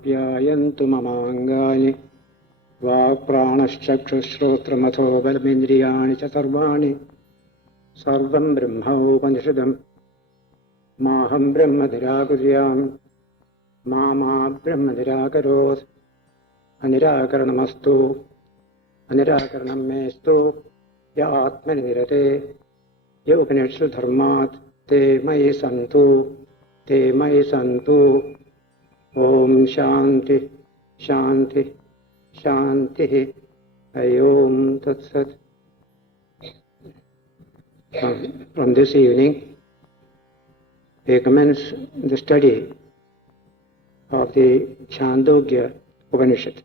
आप्यायन्तु ममाङ्गानि वाक्प्राणश्चक्षुश्रोत्रमथो बलमिन्द्रियाणि च सर्वाणि सर्वं ब्रह्मोपनिषदम् माहं ब्रह्म निराकुर्याम् मा ब्रह्म निराकरोत् अनिराकरणमस्तु अनिराकरणं मेस्तु य आत्मनि निरते य उपनिषत्सु धर्मात् ते मयि सन्तु ओम शांति शांति शांति ओम तत्सत. From this evening we commence the study of the Chandogya Upanishad.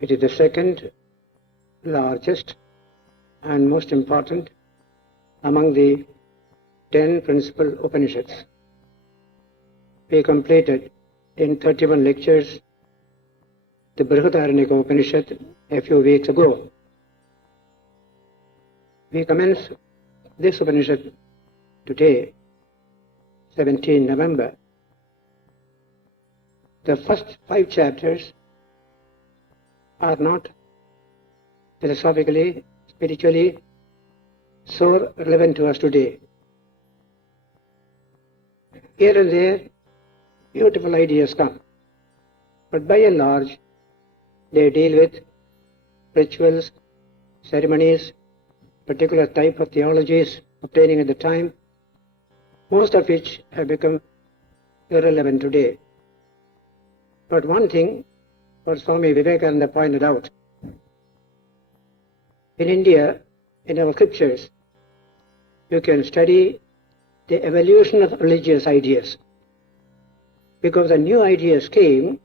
It is the second largest and most important among the 10 principal Upanishads. We completed in 31 lectures the Brihadaranyaka Upanishad a few weeks ago. We commence this Upanishad today, 17 November. The first 5 chapters are not philosophically, spiritually so relevant to us today. Here and there, beautiful ideas come, but by and large, they deal with rituals, ceremonies, particular type of theologies obtaining at the time, most of which have become irrelevant today. But one thing, what Swami Vivekananda pointed out, in India, in our scriptures, you can study the evolution of religious ideas. Because the new ideas came,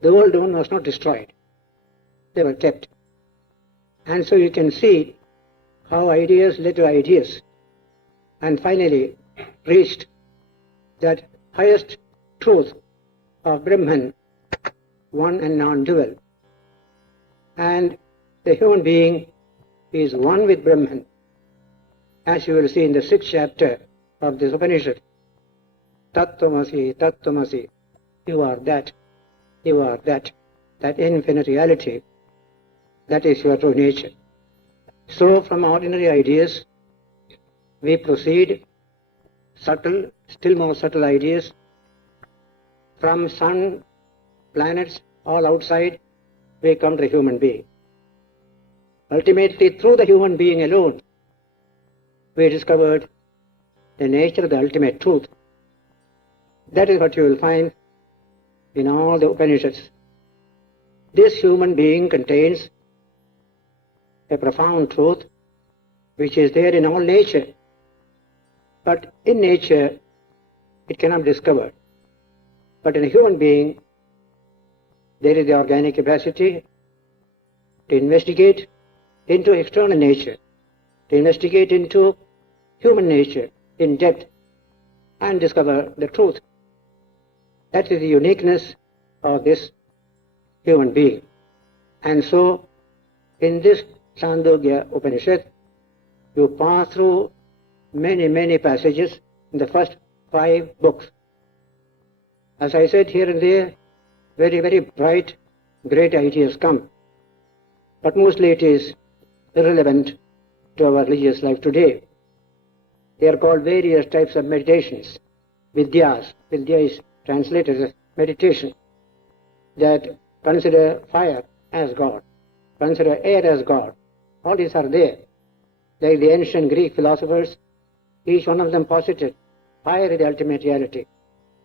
the old one was not destroyed. They were kept. And so you can see how ideas led to ideas and finally reached that highest truth of Brahman, one and non-dual. And the human being is one with Brahman, as you will see in the 6th chapter of this Upanishad. Tattvamasi, Tattvamasi, you are that, that infinite reality, that is your true nature. So from ordinary ideas, we proceed subtle, still more subtle ideas. From sun, planets, all outside, we come to the human being. Ultimately, through the human being alone, we discovered the nature of the ultimate truth. That is what you will find in all the Upanishads. This human being contains a profound truth which is there in all nature. But in nature, it cannot be discovered. But in a human being, there is the organic capacity to investigate into external nature, to investigate into human nature in depth and discover the truth. That is the uniqueness of this human being. And so, in this Chandogya Upanishad, you pass through many passages in the first 5 books. As I said, here and there, very bright, great ideas come. But mostly it is irrelevant to our religious life today. They are called various types of meditations, vidyas. Vidya is translated as meditation, that consider fire as God, consider air as God. All these are there. Like the ancient Greek philosophers, each one of them posited fire is the ultimate reality,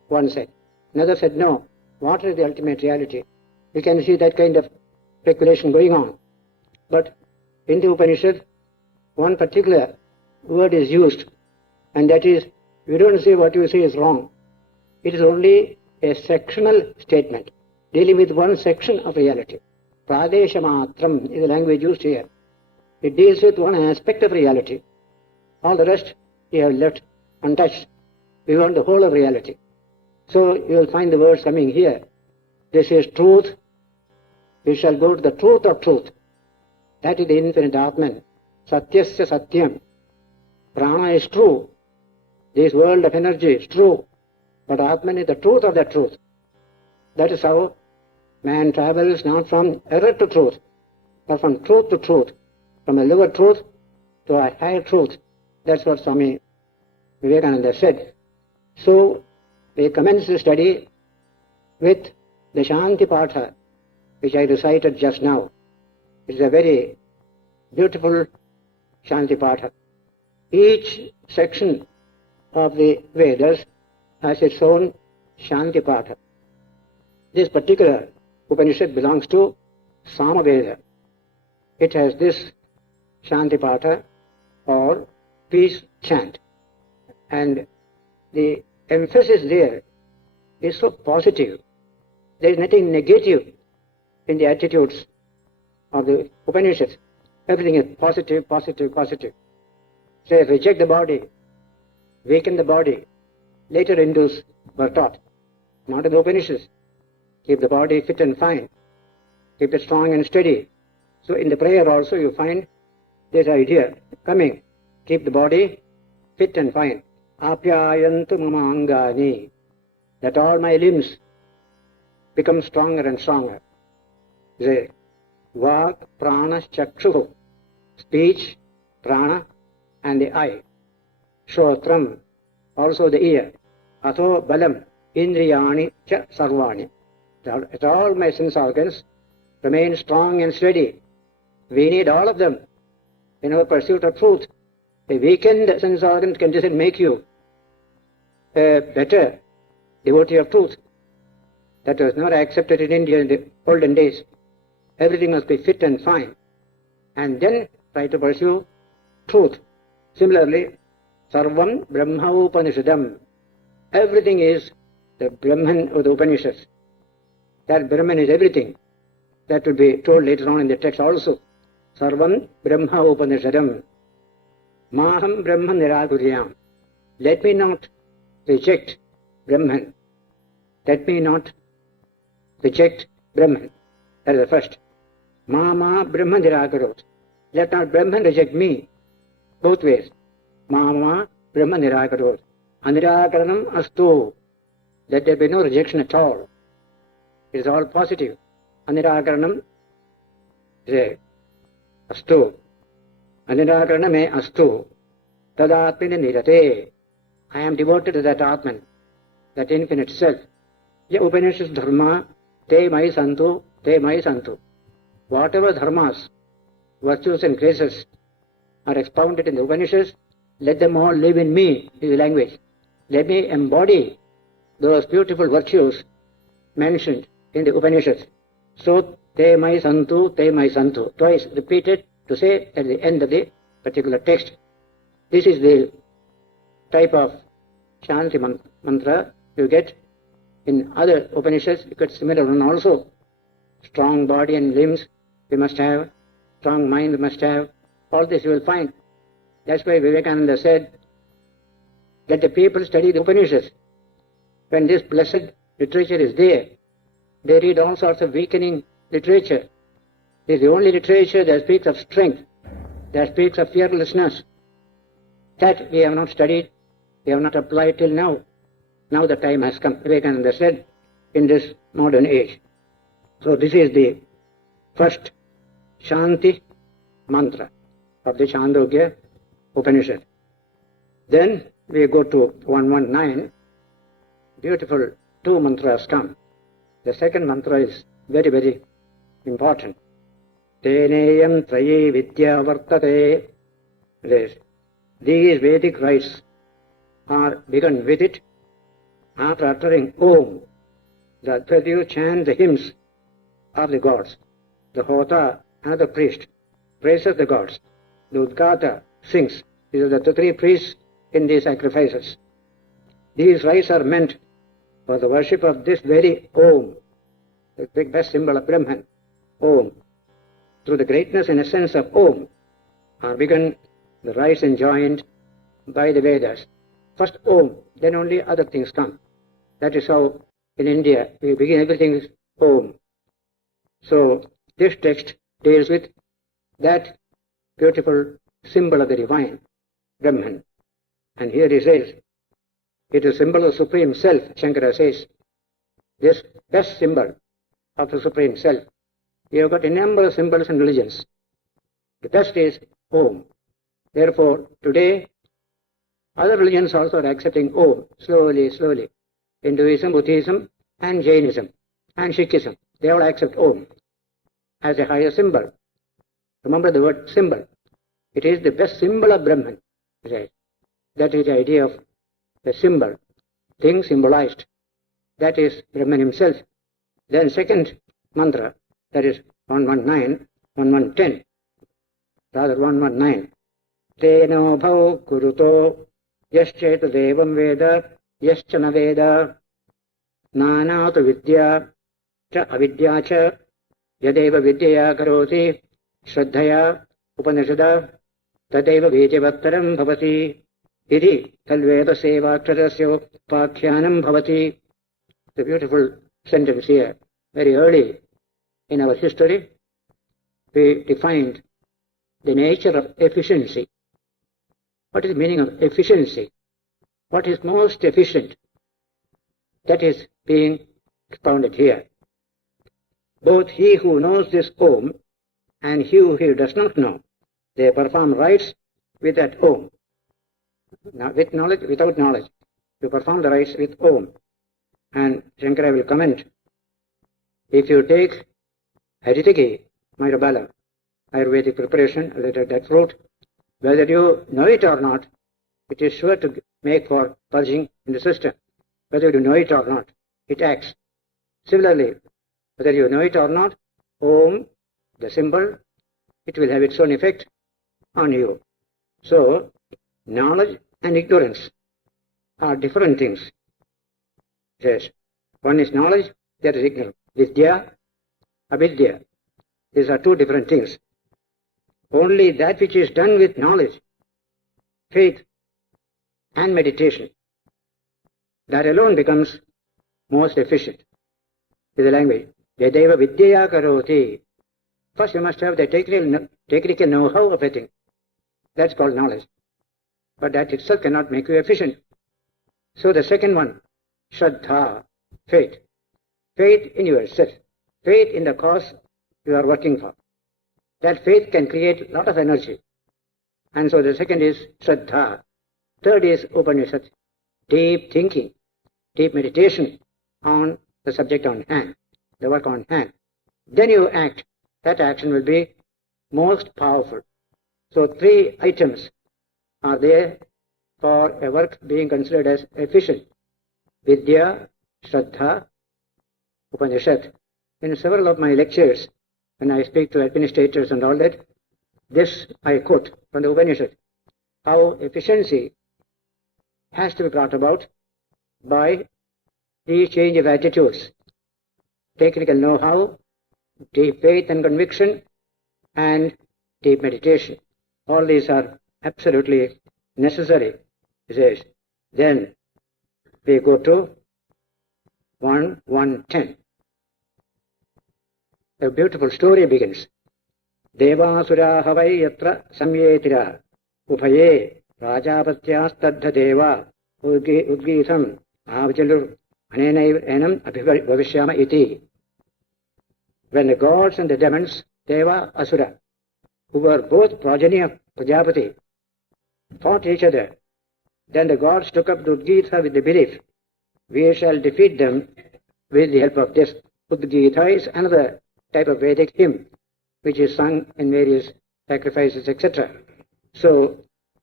one said. Another said, no, water is the ultimate reality. You can see that kind of speculation going on. But in the Upanishad, one particular word is used, and that is, you don't say what you say is wrong. It is only a sectional statement, dealing with one section of reality. Pradeshamatram is the language used here. It deals with one aspect of reality. All the rest you have left untouched. We want the whole of reality. So you will find the words coming here. This is truth. We shall go to the truth of truth. That is the infinite Atman. Satyasya Satyam. Prana is true. This world of energy is true. But Atman is the truth of that truth. That is how man travels not from error to truth, but from truth to truth, from a lower truth to a higher truth. That's what Swami Vivekananda said. So we commence the study with the Shanti Patha, which I recited just now. It is a very beautiful Shanti Patha. Each section of the Vedas has its own Shanti Patha. This particular Upanishad belongs to Samaveda. It has this Shanti Patha or peace chant. And the emphasis there is so positive. There is nothing negative in the attitudes of the Upanishads. Everything is positive, positive, positive. Say, reject the body, weaken the body. Later Hindus were taught, not in the Upanishads. Keep the body fit and fine. Keep it strong and steady. So in the prayer also you find this idea coming. Keep the body fit and fine. Apyayantu mama angani. That all my limbs become stronger and stronger. Say, Vak, prana, chakshu. Speech, prana, and the eye. Shrotram, also the ear. Atho balam, indriyani cha sarvani. That all my sense organs remain strong and steady. We need all of them in our pursuit of truth. A weakened sense organ doesn't make you a better devotee of truth. That was not accepted in India in the olden days. Everything must be fit and fine. And then try to pursue truth. Similarly, Sarvam Brahma Upanishadam. Everything is the Brahman or the Upanishads. That Brahman is everything. That will be told later on in the text also. Sarvam Brahma Upanishadam. Maham Brahma Nirakuryam. Let me not reject Brahman. Let me not reject Brahman. That is the first. Mama Brahma Nirakarot. Let not Brahman reject me. Both ways. Mama Brahma Nirakarot. Anirakaranam astu. Let there be no rejection at all. It is all positive. Anirakaranam is astu. Anirakaraname astu. Tadatmini nirate. I am devoted to that Atman, that infinite self. Ya Upanishads dharma te mai santu, te mai santu. Whatever dharmas, virtues and graces are expounded in the Upanishads, let them all live in me, is the language. Let me embody those beautiful virtues mentioned in the Upanishads. So, te mai santu, te mai santu. Twice repeated to say at the end of the particular text. This is the type of Shanti mantra you get in other Upanishads. You get similar one also. Strong body and limbs we must have, strong mind we must have. All this you will find. That's why Vivekananda said, let the people study the Upanishads. When this blessed literature is there, they read all sorts of weakening literature. It is the only literature that speaks of strength, that speaks of fearlessness. That we have not studied, we have not applied till now. Now the time has come, Vivekananda said, in this modern age. So this is the first Shanti mantra of the Chandogya Upanishad. Then we go to 119. Beautiful two mantras come. The second mantra is very, very important. Teneyam traye vidya vartate. These Vedic rites are begun with it. After uttering Om, the Advaita chant the hymns of the gods. The Hota, another priest, praises the gods. The Udgata sings. These are the three priests in these sacrifices. These rites are meant for the worship of this very Om, the big best symbol of Brahman, Om. Through the greatness and essence of Om are begun the rites enjoined by the Vedas. First Om, then only other things come. That is how in India we begin everything with Om. So this text deals with that beautiful symbol of the divine, Brahman. And here he says, it is a symbol of Supreme Self, Shankara says. this best symbol of the Supreme Self. You have got a number of symbols in religions. The best is Om. Therefore, today, other religions also are accepting Om, slowly, slowly. Hinduism, Buddhism, and Jainism, and Sikhism, they all accept Om as a higher symbol. Remember the word symbol. It is the best symbol of Brahman. Right? That is the idea of the symbol, thing symbolized. That is Brahman himself. Then second mantra, that is 119, 1110, rather 119. Teno bhau kuruto yascheta devam veda yaschana veda nanatu vidya cha avidya cha yadeva vidyaya karoti shraddhaya upanishada tadeva vijavattaram bhavati iti talveda sevakshadasya pakyanam bhavati. The beautiful sentence here. Very early in our history, we defined the nature of efficiency. What is the meaning of efficiency? What is most efficient? That is being expounded here. Both he who knows this Om and he who does not know, they perform rites with that Om. Now, with knowledge, without knowledge, you perform the rites with Om. And Shankara will comment, if you take Haritaki, Mayurabala, Ayurvedic preparation, that fruit, whether you know it or not, it is sure to make for purging in the system. Whether you know it or not, it acts. Similarly, whether you know it or not, Om, the symbol, it will have its own effect on you. So, knowledge and ignorance are different things. Yes. One is knowledge, the other is ignorance. Vidya, avidya. These are two different things. Only that which is done with knowledge, faith, and meditation, that alone becomes most efficient with the language. Yadeva vidyaya karoti. First you must have the technical know-how of a thing. That's called knowledge. But that itself cannot make you efficient. So the second one, Shraddha, faith. Faith in yourself. Faith in the cause you are working for. That faith can create a lot of energy. And so the second is Shraddha. Third is Upanishad. Deep thinking, deep meditation on the subject on hand, the work on hand. Then you act. That action will be most powerful. So three items are there for a work being considered as efficient. Vidya, Shraddha, Upanishad. In several of my lectures, when I speak to administrators and all that, this I quote from the Upanishad, how efficiency has to be brought about by the change of attitudes, technical know-how, deep faith and conviction, and deep meditation. All these are absolutely necessary. He says, then we go to 1:10. A beautiful story begins. Devasura havai yatra samyetira uphaye rajapatyastadha deva udgitham avajalur anenam abhivavishyama iti. When the gods and the demons, Deva, Asura, who were both progeny of Prajapati, fought each other, then the gods took up Udgitha with the belief, we shall defeat them with the help of this. Udgitha is another type of Vedic hymn, which is sung in various sacrifices, etc. So,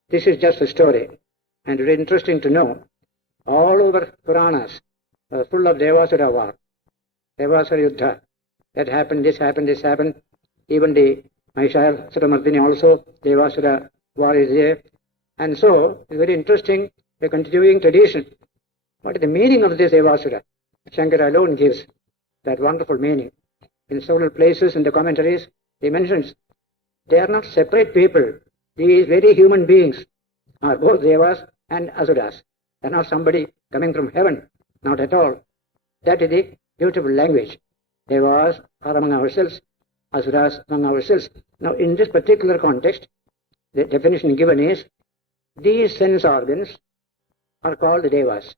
this is just a story, and it is interesting to know, all over Puranas are full of Devasura war, Devasura Yuddha. That happened, this happened, this happened. Even the Mahishasura also, Devasura war is there. And so, it's very interesting, a continuing tradition. What is the meaning of this Devasura? Shankara alone gives that wonderful meaning. In several places in the commentaries, he mentions, they are not separate people. These very human beings are both Devas and Asuras. They are not somebody coming from heaven. Not at all. That is the beautiful language. Devas are among ourselves, Asuras among ourselves. Now, in this particular context, the definition given is, these sense organs are called Devas.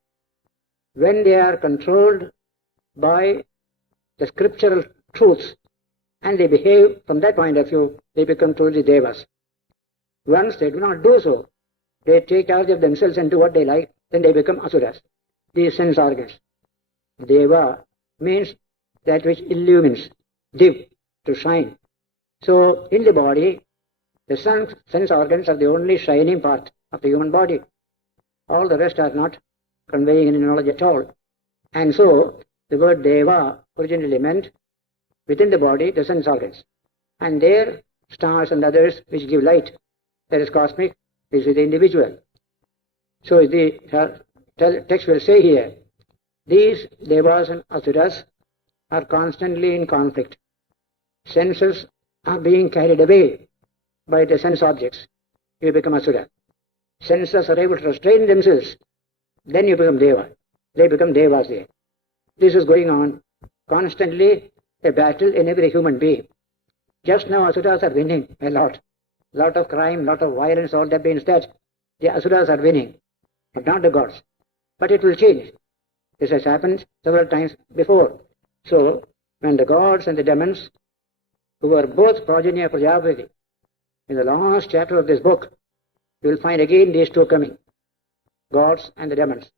When they are controlled by the scriptural truths, and they behave from that point of view, they become truly devas. Once they do not do so, they take charge of themselves and do what they like, then they become asuras, these sense organs. Deva means that which illumines, div, to shine. So in the body, the sense organs are the only shining part of the human body. All the rest are not conveying any knowledge at all. And so the word deva originally meant within the body the sense organs. And there stars and others which give light, that is cosmic, this is the individual. So the text will say here, these devas and asuras are constantly in conflict. Senses are being carried away by the sense objects. You become asura. Senses are able to restrain themselves. Then you become deva. They become devas there. This is going on constantly, a battle in every human being. Just now asuras are winning a lot. Lot of crime, lot of violence, all that means that the asuras are winning, but not the gods. But it will change. This has happened several times before. So when the gods and the demons, who were both progeny of Prajapati, in the last chapter of this book, you will find again these two coming, gods and the demons,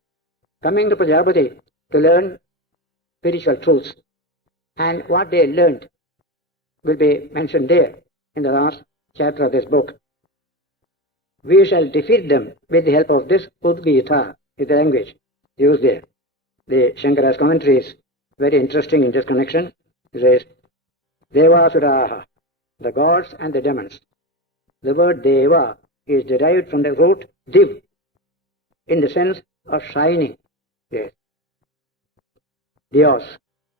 coming to Prajapati to learn spiritual truths. And what they learned will be mentioned there in the last chapter of this book. We shall defeat them with the help of this Udgita, is the language used there. The Shankara's commentary is very interesting in this connection. It says, Devasuraha, the gods and the demons. The word Deva is derived from the root div, in the sense of shining. Yes. Dios,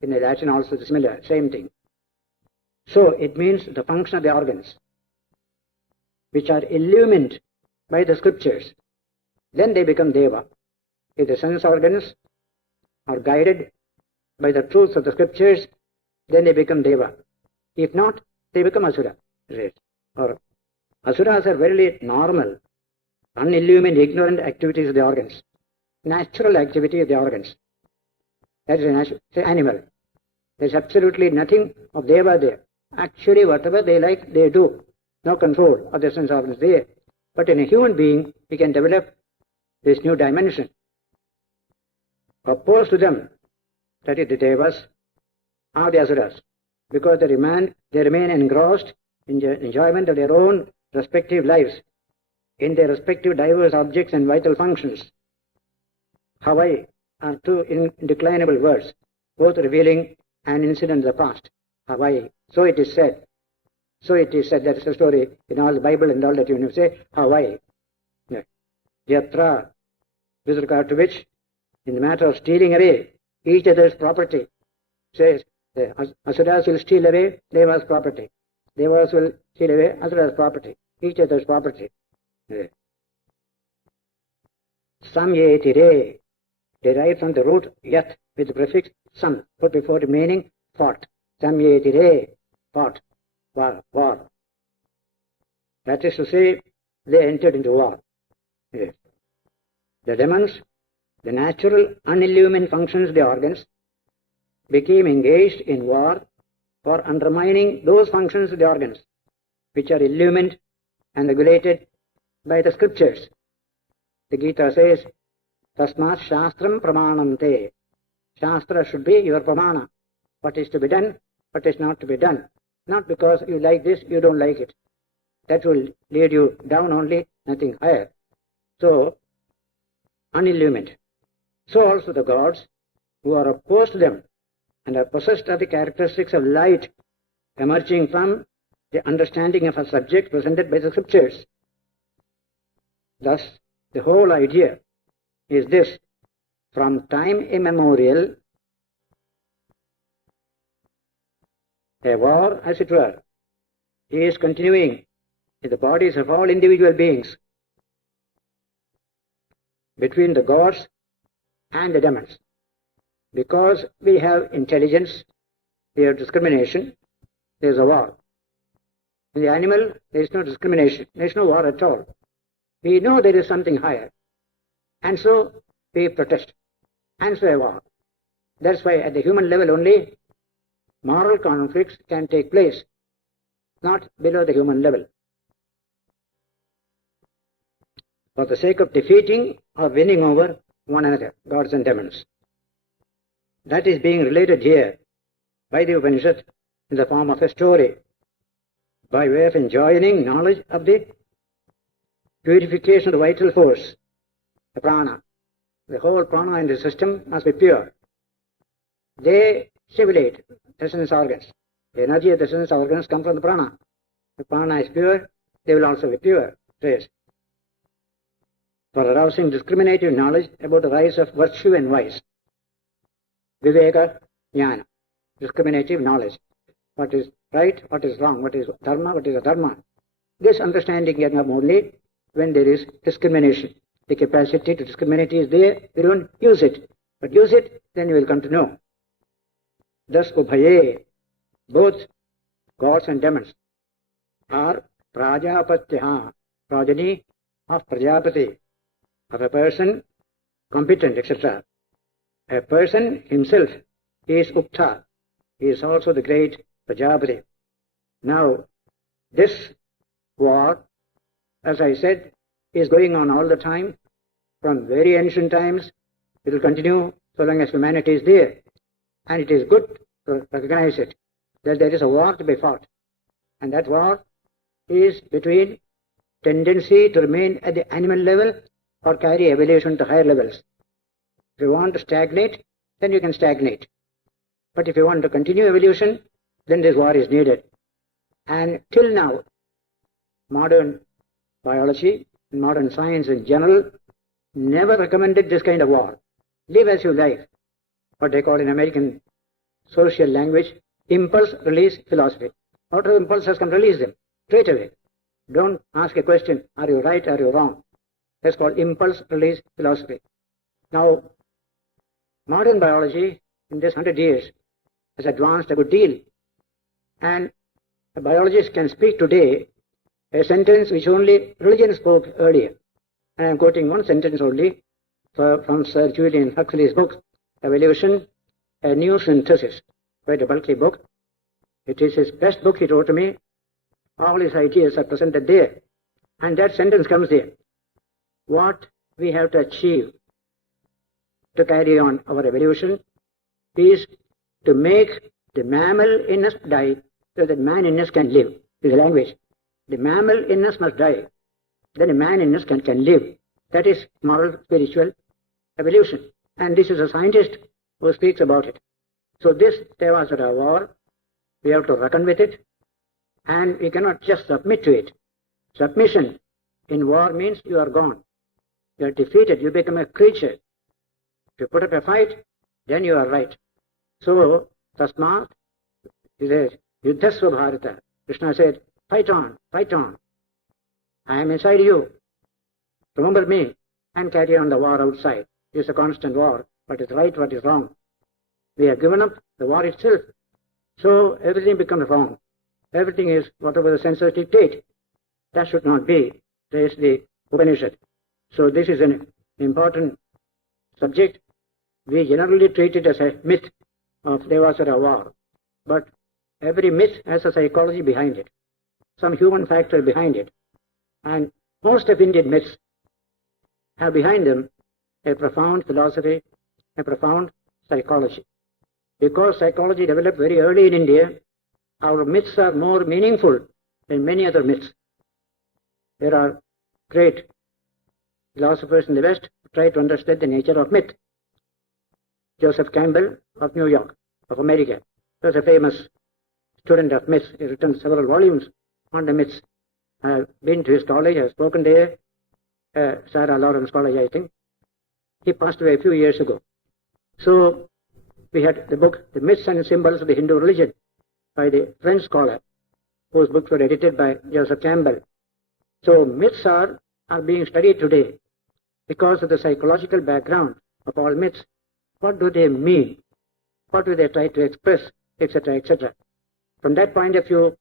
in the Latin also similar, same thing. So it means the function of the organs, which are illumined by the scriptures. Then they become Deva. If the sense organs are guided by the truths of the scriptures, then they become Deva. If not, they become Asura. Or Asuras are very normal, unillumined, ignorant activities of the organs. Natural activity of the organs. That is an animal. There is absolutely nothing of Deva there. Actually, whatever they like, they do. No control of the sense organs there. But in a human being, we can develop this new dimension. Opposed to them, that is the Devas, are the Asuras, because they remain engrossed in the enjoyment of their own respective lives, in their respective diverse objects and vital functions. Hawaii are two indeclinable words, both revealing an incident of the past. Hawaii. So it is said. So it is said, that is a story in all the Bible and all that you say, Hawaii. Yatra, with regard to which, in the matter of stealing away each other's property, says, the Asuras will steal away Devas' property. Devas will steal away Asuras' property, each other's property. Samyetire, derived from the root yat with the prefix sam, put before the meaning fought. Samyetire, fought, war. That is to say, they entered into war. Yes. The demons, the natural unillumined functions of the organs, became engaged in war for undermining those functions of the organs which are illumined and regulated by the scriptures. The Gita says, Tasmat Shastram Pramanante. Shastra should be your pramana. What is to be done, what is not to be done. Not because you like this, you don't like it. That will lead you down only, nothing higher. So, unillumined. So also the gods, who are opposed to them and are possessed of the characteristics of light emerging from the understanding of a subject presented by the scriptures. Thus, the whole idea is this: from time immemorial, a war, as it were, is continuing in the bodies of all individual beings between the gods and the demons. Because we have intelligence, we have discrimination, there is a war. In the animal, there is no discrimination, there is no war at all. We know there is something higher, and so we protest, and so a war. That's why at the human level only moral conflicts can take place, not below the human level. For the sake of defeating or winning over one another, gods and demons. That is being related here by the Upanishad in the form of a story, by way of enjoining knowledge of the purification of the vital force, the prana. The whole prana in the system must be pure. They stimulate the sense organs. The energy of the sense organs come from the prana. The prana is pure, they will also be pure. Trace. For arousing discriminative knowledge about the rise of virtue and vice. Vivekananda, discriminative knowledge. What is right, what is wrong, what is dharma, what is adharma. This understanding can come only when there is discrimination. The capacity to discriminate is there, we don't use it. But use it, then you will come to know. Thus, Ubhaye, both gods and demons, are Prajapatyaha, progeny of Prajapati, of a person competent, etc. A person himself is Ukta, he is also the great Prajapati. Now, this war, as I said, is going on all the time, from very ancient times. It will continue so long as humanity is there. And it is good to recognize it, that there is a war to be fought. And that war is between tendency to remain at the animal level or carry evolution to higher levels. If you want to stagnate, then you can stagnate. But if you want to continue evolution, then this war is needed. And till now, modern biology, modern science in general, never recommended this kind of war. Live as you like. What they call in American social language, impulse release philosophy. Out of impulses can release them straight away. Don't ask a question, are you right, are you wrong? That's called impulse release philosophy. Now, modern biology in this 100 years has advanced a good deal. And a biologist can speak today a sentence which only religion spoke earlier. And I am quoting one sentence only from Sir Julian Huxley's book, Evolution, a New Synthesis. Quite a bulky book. It is his best book, he wrote to me. All his ideas are presented there. And that sentence comes there. What we have to achieve to carry on our evolution is to make the mammal in us die so that man in us can live. This is language. The mammal in us must die. Then a man in us can live. That is moral spiritual evolution. And this is a scientist who speaks about it. So this Devasara war, we have to reckon with it, and we cannot just submit to it. Submission in war means you are gone. You are defeated, you become a creature. If you put up a fight, then you are right. So, Tasmat is a Yuddhasva Bharata. Krishna said, fight on, fight on. I am inside you. Remember me and carry on the war outside. It is a constant war. What is right, what is wrong. We have given up the war itself. So everything becomes wrong. Everything is whatever the senses dictate. That should not be. There is the Upanishad. So this is an important subject. We generally treat it as a myth of Devasara war. But every myth has a psychology behind it. Some human factor behind it. And most of Indian myths have behind them a profound philosophy, a profound psychology. Because psychology developed very early in India, our myths are more meaningful than many other myths. There are great philosophers in the West who try to understand the nature of myth. Joseph Campbell of New York, of America, was a famous student of myths. He has written several volumes on the myths. I have been to his college, I have spoken there, Sarah Lawrence College, I think. He passed away a few years ago. So, we had the book, The Myths and Symbols of the Hindu Religion, by the French scholar, whose books were edited by Joseph Campbell. So, myths are being studied today because of the psychological background of all myths. What do they mean? What do they try to express, etc., etc. From that point of view,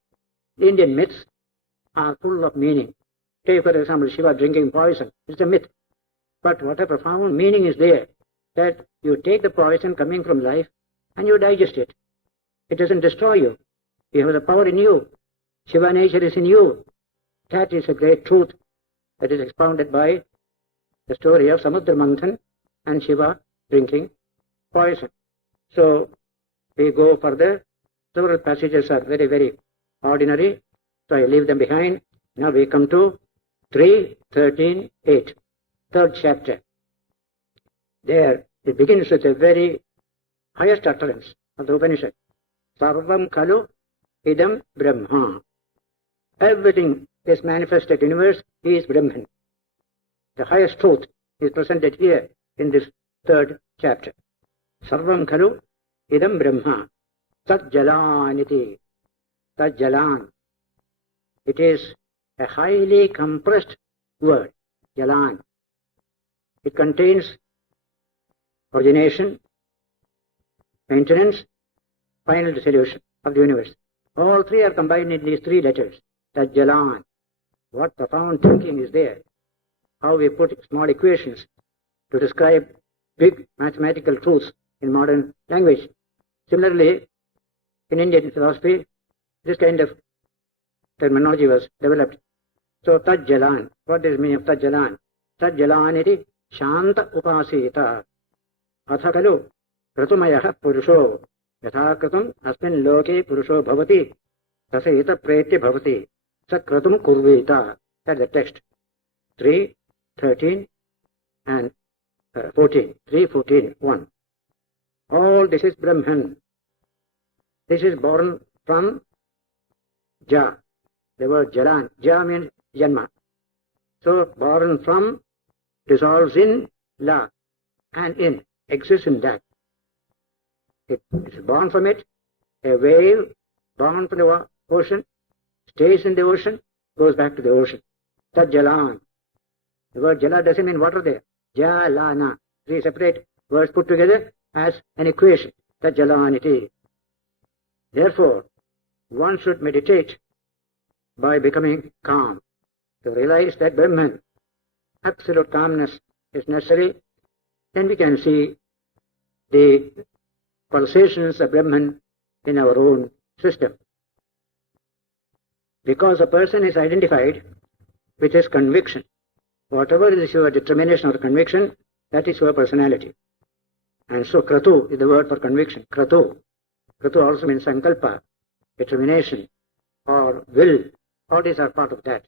Indian myths are full of meaning. Take, for example, Shiva drinking poison. It's a myth. But what a profound meaning is there. that you take the poison coming from life and you digest it. It doesn't destroy you. You have the power in you. Shiva nature is in you. That is a great truth that is expounded by the story of Samudra Manthan and Shiva drinking poison. So we go further. Several passages are very, very ordinary, so I leave them behind. Now we come to 3.13.8, third chapter. There it begins with a very highest utterance of the Upanishad. Sarvam Khalu Idam Brahma. Everything is manifested universe is Brahman. The highest truth is presented here in this third chapter. Sarvam Khalu Idam Brahma. Tat Jalaniti. Tat Jalan. It is a highly compressed word, Jalan. It contains origination, maintenance, final dissolution of the universe. All three are combined in these three letters. Tat Jalan. What profound thinking is there. How we put small equations to describe big mathematical truths in modern language. Similarly, in Indian philosophy, this kind of terminology was developed. So, Tat Jalan. What is the meaning of Tat Jalan? Tat Jalan iti Shanta Upasita. Atha Kalu Kratumayaha Purusho. Yatha Kratum Asmin Loke Purusho Bhavati. Tasayita Preti Bhavati. Sa Kratum Kurvita. That's the text. 3, 13 and 14. 3, 14, 1. All this is Brahman. This is born from Ja. The word Jalan. Ja means Janma. So, born from, dissolves in La, and in, exists in that. It is born from it. A wave born from the ocean, stays in the ocean, goes back to the ocean. Tat Jalan. The word Jala doesn't mean water there. Jalana. Three separate words put together as an equation. Tat Jalaniti. Therefore, one should meditate by becoming calm, to realize that Brahman, absolute calmness is necessary. Then we can see the pulsations of Brahman in our own system. Because a person is identified with his conviction. Whatever is your determination or conviction, that is your personality. And so Kratu is the word for conviction. Kratu. Kratu also means sankalpa, determination, or will. All these are part of that.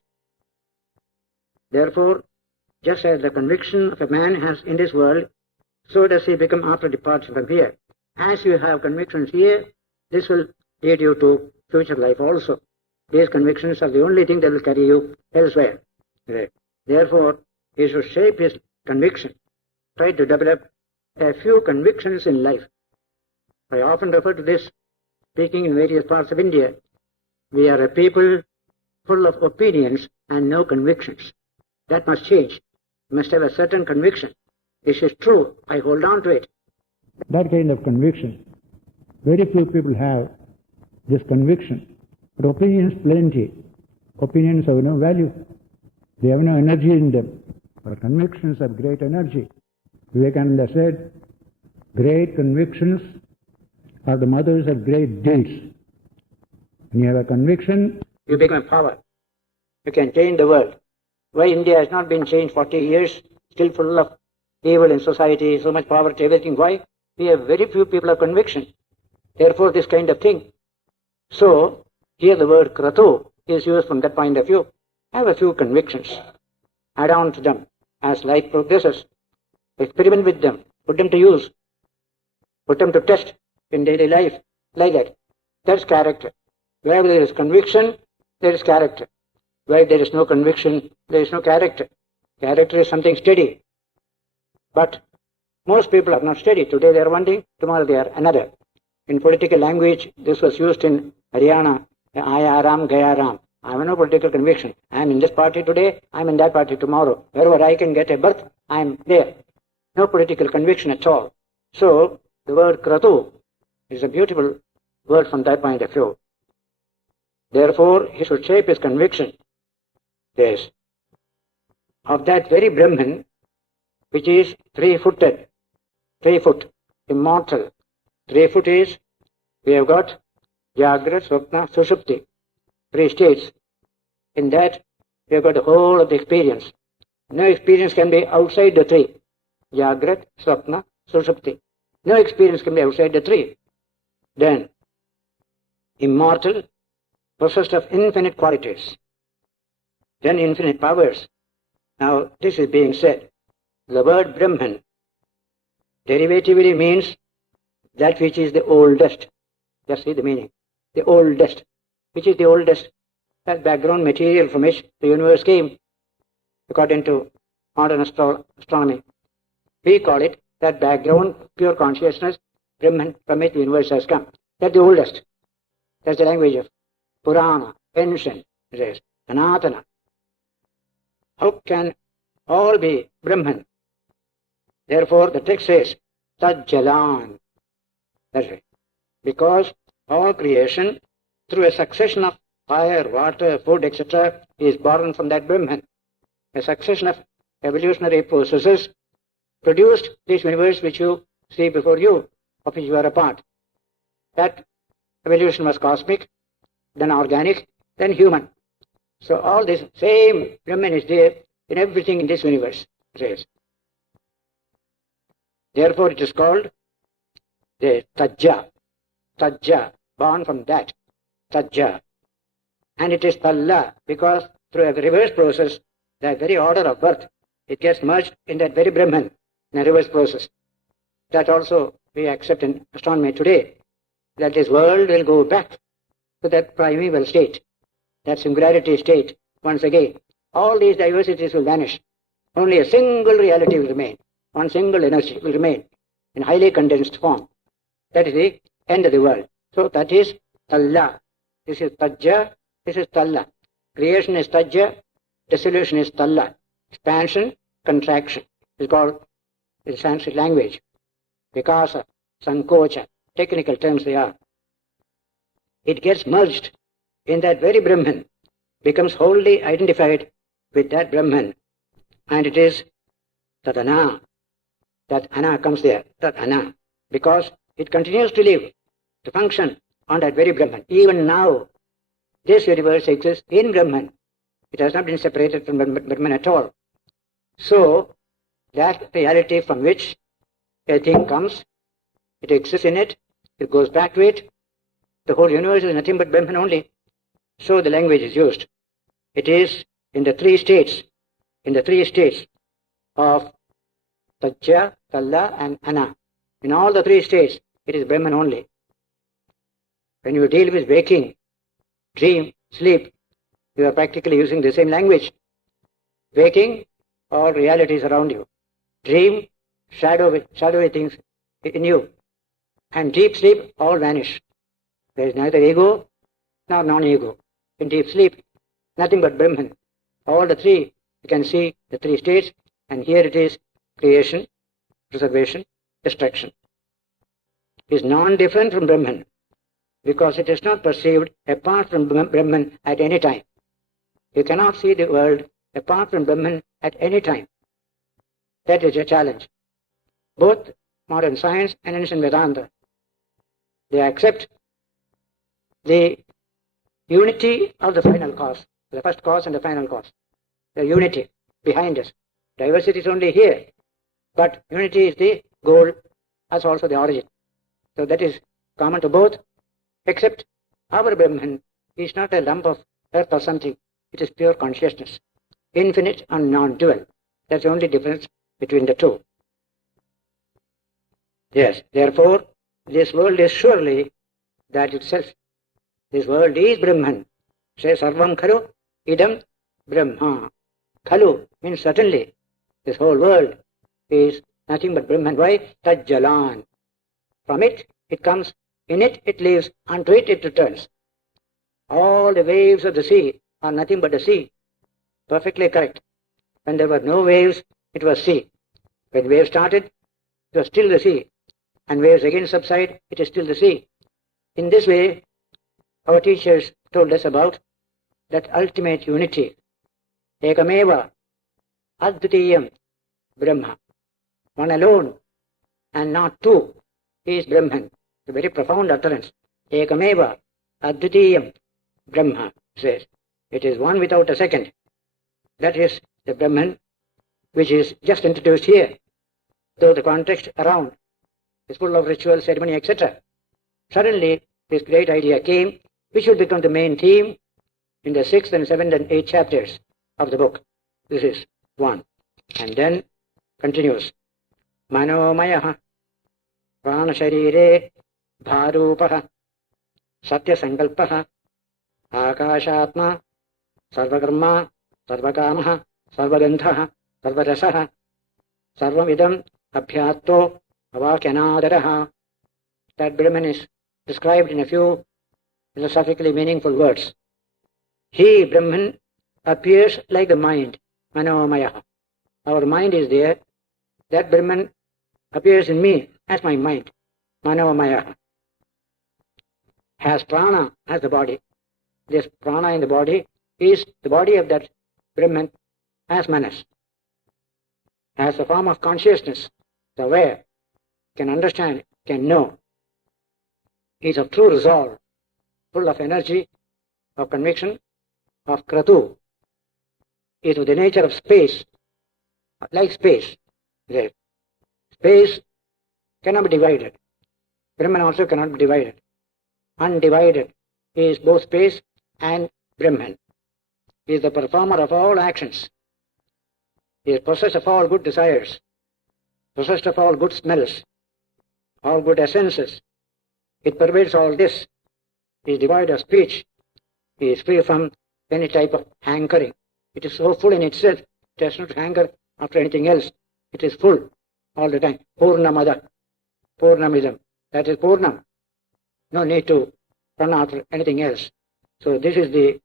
Therefore, just as the conviction of a man has in this world, so does he become after departure from here. As you have convictions here, this will lead you to future life also. These convictions are the only thing that will carry you elsewhere. Therefore, he should shape his conviction, try to develop a few convictions in life. I often refer to this, speaking in various parts of India. We are a people full of opinions and no convictions. That must change. You must have a certain conviction. This is true. I hold on to it. That kind of conviction. Very few people have this conviction. But opinions plenty. Opinions have no value. They have no energy in them. But convictions have great energy. Vivekananda said, great convictions are the mothers of great deeds. When you have a conviction, you become power. You can change the world. Why India has not been changed 40 years, still full of evil in society, so much poverty, everything. Why? We have very few people of conviction. Therefore, this kind of thing. So, here the word kratu is used from that point of view. Have a few convictions. Add on to them as life progresses. Experiment with them. Put them to use. Put them to test in daily life. Like that. That's character. Where there is conviction, there is character. Where there is no conviction, there is no character. Character is something steady. But most people are not steady. Today they are one thing, tomorrow they are another. In political language, this was used in Haryana. Ayaram, Gayaram. I have no political conviction. I am in this party today, I am in that party tomorrow. Wherever I can get a berth, I am there. No political conviction at all. So, the word kratu is a beautiful word from that point of view. Therefore, he should shape his conviction. Yes. Of that very Brahman, which is three-footed, 3-foot, immortal. 3-foot is, we have got Jagrat, Swapna, Sushupti, 3 states. In that, we have got the whole of the experience. No experience can be outside the 3. Jagrat, Swapna, Sushupti. No experience can be outside the 3. Then, immortal, possessed of infinite qualities. Then infinite powers. Now, this is being said. The word Brahman derivatively means that which is the oldest. Just see the meaning. The oldest. Which is the oldest? That background material from which the universe came, according to modern astronomy. We call it that background, pure consciousness, Brahman, from which the universe has come. That's the oldest. That's the language of Purana, ancient, it says, Sanatana. How can all be Brahman? Therefore, the text says, Tajjalan. That's right. Because all creation, through a succession of fire, water, food, etc., is born from that Brahman. A succession of evolutionary processes produced this universe which you see before you, of which you are a part. That evolution was cosmic, then organic, then human. So all this same Brahman is there in everything in this universe, it says. Therefore it is called the Tajja, born from that, Tajja. And it is Talla, because through a reverse process, the very order of birth, it gets merged in that very Brahman, in a reverse process. That also we accept in astronomy today, that this world will go back to that primeval state, that singularity state, once again. All these diversities will vanish. Only a single reality will remain. One single energy will remain in highly condensed form. That is the end of the world. So that is Talla. This is Tajja, this is Talla. Creation is Tajja, dissolution is Talla. Expansion, contraction is called in Sanskrit language. Vikasa, Sankocha, technical terms they are. It gets merged in that very Brahman, becomes wholly identified with that Brahman, and it is Tadana. That Ana comes there, Tadana, because it continues to live, to function on that very Brahman. Even now, this universe exists in Brahman. It has not been separated from Brahman at all. So, that reality from which a thing comes, it exists in it, it goes back to it. The whole universe is nothing but Brahman only. So the language is used. It is in the 3 states, of Tajja, Talla and Ana. In all the 3 states, it is Brahman only. When you deal with waking, dream, sleep, you are practically using the same language. Waking, all realities around you. Dream, shadowy things in you. And deep sleep, all vanish. There is neither ego nor non-ego. In deep sleep, nothing but Brahman. All the 3, you can see the 3 states, and here it is creation, preservation, destruction. It is non-different from Brahman, because it is not perceived apart from Brahman at any time. You cannot see the world apart from Brahman at any time. That is a challenge. Both modern science and ancient Vedanta, they accept the unity of the final cause, the first cause and the final cause. The unity behind us. Diversity is only here, but unity is the goal, as also the origin. So that is common to both, except our Brahman is not a lump of earth or something. It is pure consciousness, infinite and non-dual. That's the only difference between the 2. Yes, therefore, this world is surely that itself. This world is Brahman. Say Sarvam Khalu, Idam Brahma. Khalu means certainly. This whole world is nothing but Brahman. Why? Tajjalan. From it, it comes. In it, it lives. Unto it, it returns. All the waves of the sea are nothing but the sea. Perfectly correct. When there were no waves, it was sea. When waves started, it was still the sea. And waves again subside, it is still the sea. In this way, our teachers told us about that ultimate unity. Ekameva, Advitiyam, Brahma. One alone, and not two, is Brahman. A very profound utterance. Ekameva advitiyam Brahma says. It is one without a second. That is the Brahman which is just introduced here, though the context around is full of ritual, ceremony, etc. Suddenly, this great idea came, which will become the main theme in the 6th and 7th and 8th chapters of the book. This is one. And then continues. Manomayaha prana sharire bharupaha satya sankalpaha akashatma sarvakarma sarvakamaha sarvagandhaha sarvarasaha sarvamidam abhyato avakyanadaraha. That Brahman is described in a few philosophically meaningful words. He, Brahman, appears like the mind, Manomaya. Our mind is there. That Brahman appears in me as my mind, Manomaya. Has prana as the body. This prana in the body is the body of that Brahman as manas. Has a form of consciousness, the aware, can understand, can know. Is of true resolve, full of energy, of conviction, of kratu. Is of the nature of space, like space. There. Space cannot be divided. Brahman also cannot be divided. Undivided is both space and Brahman. He is the performer of all actions. He is possessed of all good desires, possessed of all good smells, all good essences. It pervades all this. He is devoid of speech. He is free from any type of hankering. It is so full in itself, it does not hanker after anything else. It is full all the time. Purnamada, Purnamidam. That is Purnam. No need to run after anything else. So this is the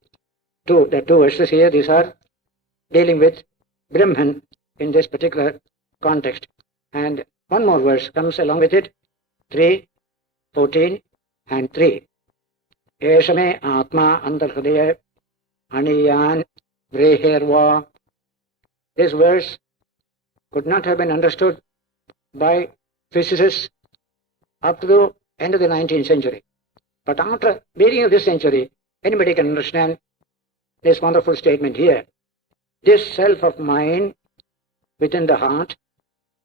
two verses here. These are dealing with Brahman in this particular context. And one more verse comes along with it. 3, 14 and 3. Eshame Atma Antarhridaya Aniyan Vreherva. This verse could not have been understood by physicists up to the end of the 19th century. But after the beginning of this century, anybody can understand this wonderful statement here. This self of mine within the heart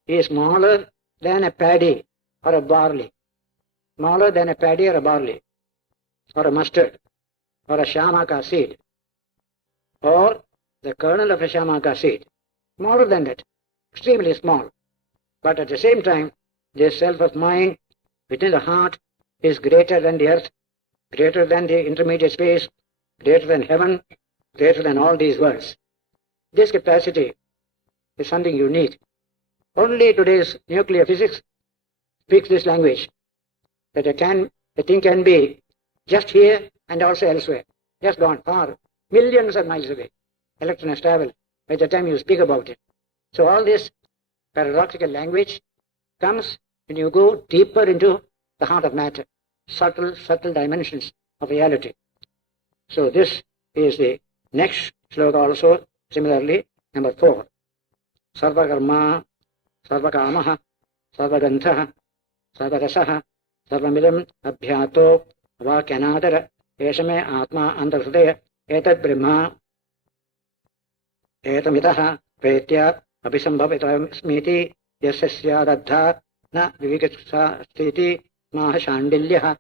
is smaller than a paddy or a barley. Smaller than a paddy or a barley, or a mustard, or a shamaka seed, or the kernel of a shamaka seed. Smaller than that, extremely small. But at the same time, this self of mine within the heart is greater than the earth, greater than the intermediate space, greater than heaven, greater than all these worlds. This capacity is something unique. Only today's nuclear physics speaks this language, that a thing can be just here and also elsewhere, just gone far, millions of miles away. Electron has traveled by the time you speak about it. So all this paradoxical language comes when you go deeper into the heart of matter, subtle dimensions of reality. So this is the next sloka also, similarly, number 4. Sarvakarma, sarvakamaha, sarvagandhaha, sarvarasaha, sarvamidam abhyato vakyanadara eshame atma antarhridaya etad brahma etamitaha pretya abhisambhavitam smiti yasya syadadha na vivikasastiti maha shandilyaha.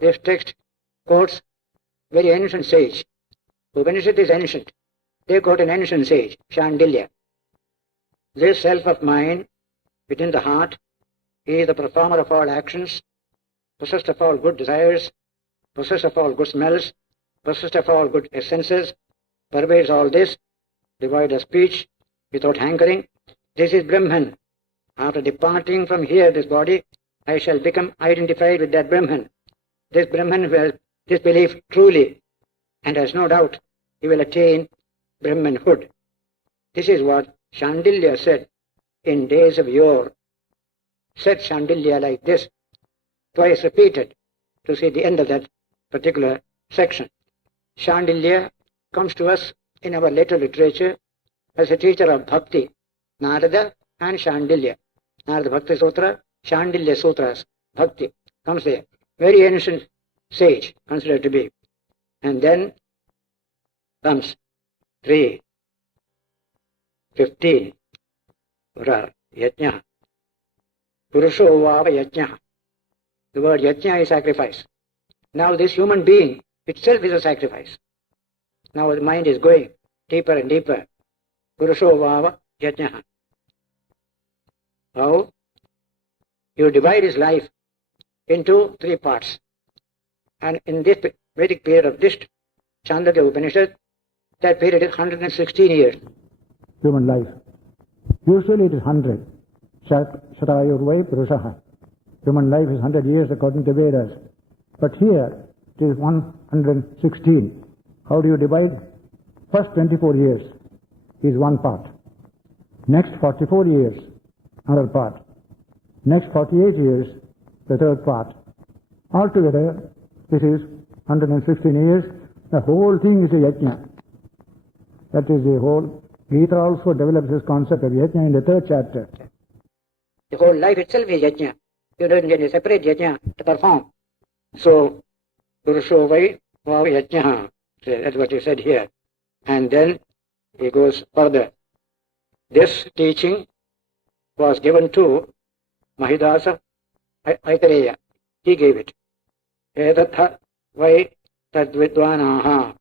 This text quotes very ancient sage. Upanishad is ancient. They quote an ancient sage, Shandilya. This self of mine within the heart is the performer of all actions, possessed of all good desires, possessed of all good smells, possessed of all good essences, pervades all this, devoid of speech, without hankering. This is Brahman. After departing from here, this body, I shall become identified with that Brahman. This Brahman who has this belief truly, and has no doubt he will attain Brahmanhood. This is what Shandilya said in days of yore. Said Shandilya like this, twice repeated, to see the end of that particular section. Shandilya comes to us in our later literature as a teacher of bhakti, Narada and Shandilya. Now the Bhakti Sutra, Shandilya Sutras, Bhakti comes there. Very ancient sage considered to be. And then comes 3:15. Yajna. Purusho Vava Yajna. The word Yajna is sacrifice. Now this human being itself is a sacrifice. Now the mind is going deeper and deeper. Purusho Vava Yajna. How? You divide his life into 3 parts. And in this Vedic period of this Chandogya Upanishad, that period is 116 years. Human life. Usually it is 100. Shatayurvai Purushaha. Human life is 100 years according to Vedas. But here it is 116. How do you divide? First 24 years is one part. Next 44 years, another part. Next 48 years, the third part. Altogether, this is 116 years. The whole thing is a yajna. That is the whole. Gita also develops this concept of yajna in the 3rd chapter. The whole life itself is yajna. You don't get a separate yajna to perform. So, Purusho Vai Vav Yajna. That's what he said here. And then he goes further. This teaching was given to Mahidasa Aitareya. He gave it. Edatha Vai Tadvidvanaha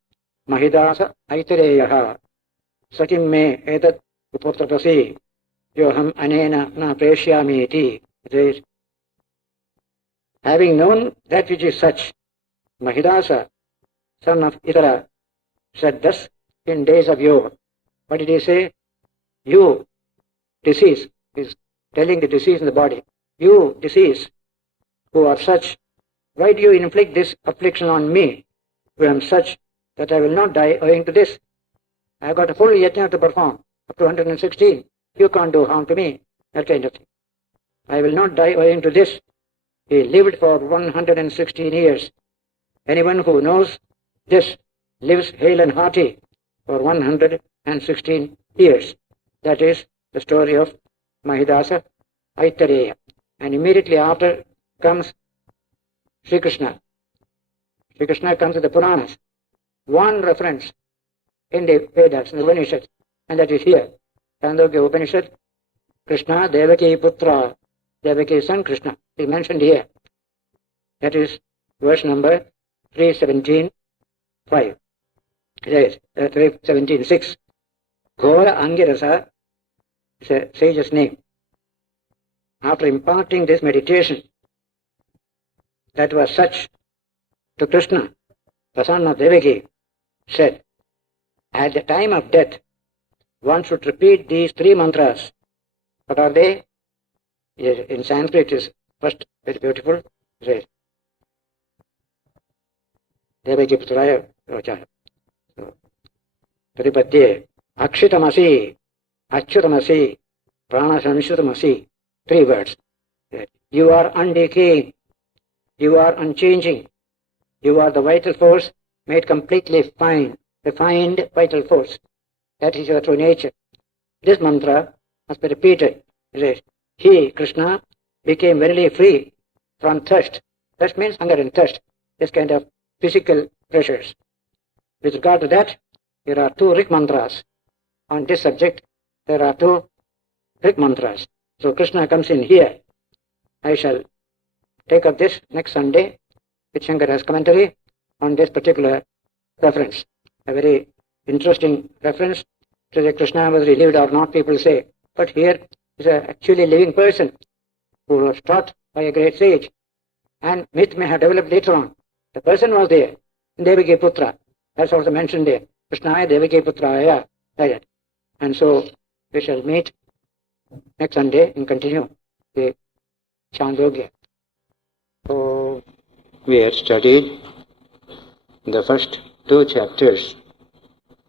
Mahidasa Aitareyaha Sakim me edat upotratasi yoham anena na preshyami iti. Having known that which is such, Mahidasa, son of Itara, said thus in days of yore. What did he say? You, disease, is telling the disease in the body. You, disease, who are such, why do you inflict this affliction on me, who am such that I will not die owing to this? I have got a full yajna to perform, up to 116. You can't do harm to me, that kind of thing. I will not die owing to this. He lived for 116 years. Anyone who knows this lives hale and hearty for 116 years. That is the story of Mahidasa Aitareya. And immediately after comes Sri Krishna. Sri Krishna comes to the Puranas. One reference in the Vedas, in the Upanishads, and that is here. Chandogya Upanishad, Krishna, Devaki Putra, Devaki's son Krishna, is mentioned here. That is verse number 317.5. It is 317.6. Ghora Angirasa is a sage's name. After imparting this meditation, that was such to Krishna, the son of Devaki, said, at the time of death, one should repeat these 3 mantras. What are they? In Sanskrit, it is first very beautiful. It says, Devaki Putraya Rocha. Paripadye, Akshitamasi, Achyutamasi, Pranasamshutamasi. 3 words. You are undecaying. You are unchanging. You are the vital force made completely fine, refined vital force. That is your true nature. This mantra must be repeated. He, Krishna, became verily free from thirst. Thirst means hunger and thirst. This kind of physical pressures. With regard to that, there are 2 Rik mantras. On this subject, there are 2 Rik mantras. So Krishna comes in here. I shall take up this next Sunday with Shankara's commentary on this particular reference. A very interesting reference to the Krishna, whether he lived or not, people say. But here is a actually living person who was taught by a great sage. And myth may have developed later on. The person was there, Devaki Putra. That's also mentioned there. Krishnaya Devaki Putraya. Like that. And so we shall meet next Sunday and continue the Chandogya. So we had studied the first 2 chapters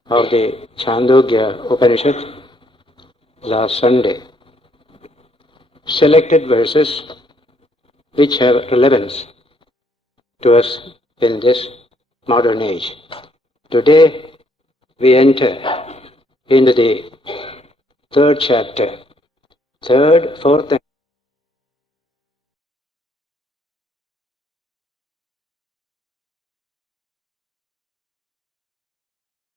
of the Chandogya Upanishad last Sunday. Selected verses which have relevance to us in this modern age. Today we enter into the 3rd chapter, 3rd, 4th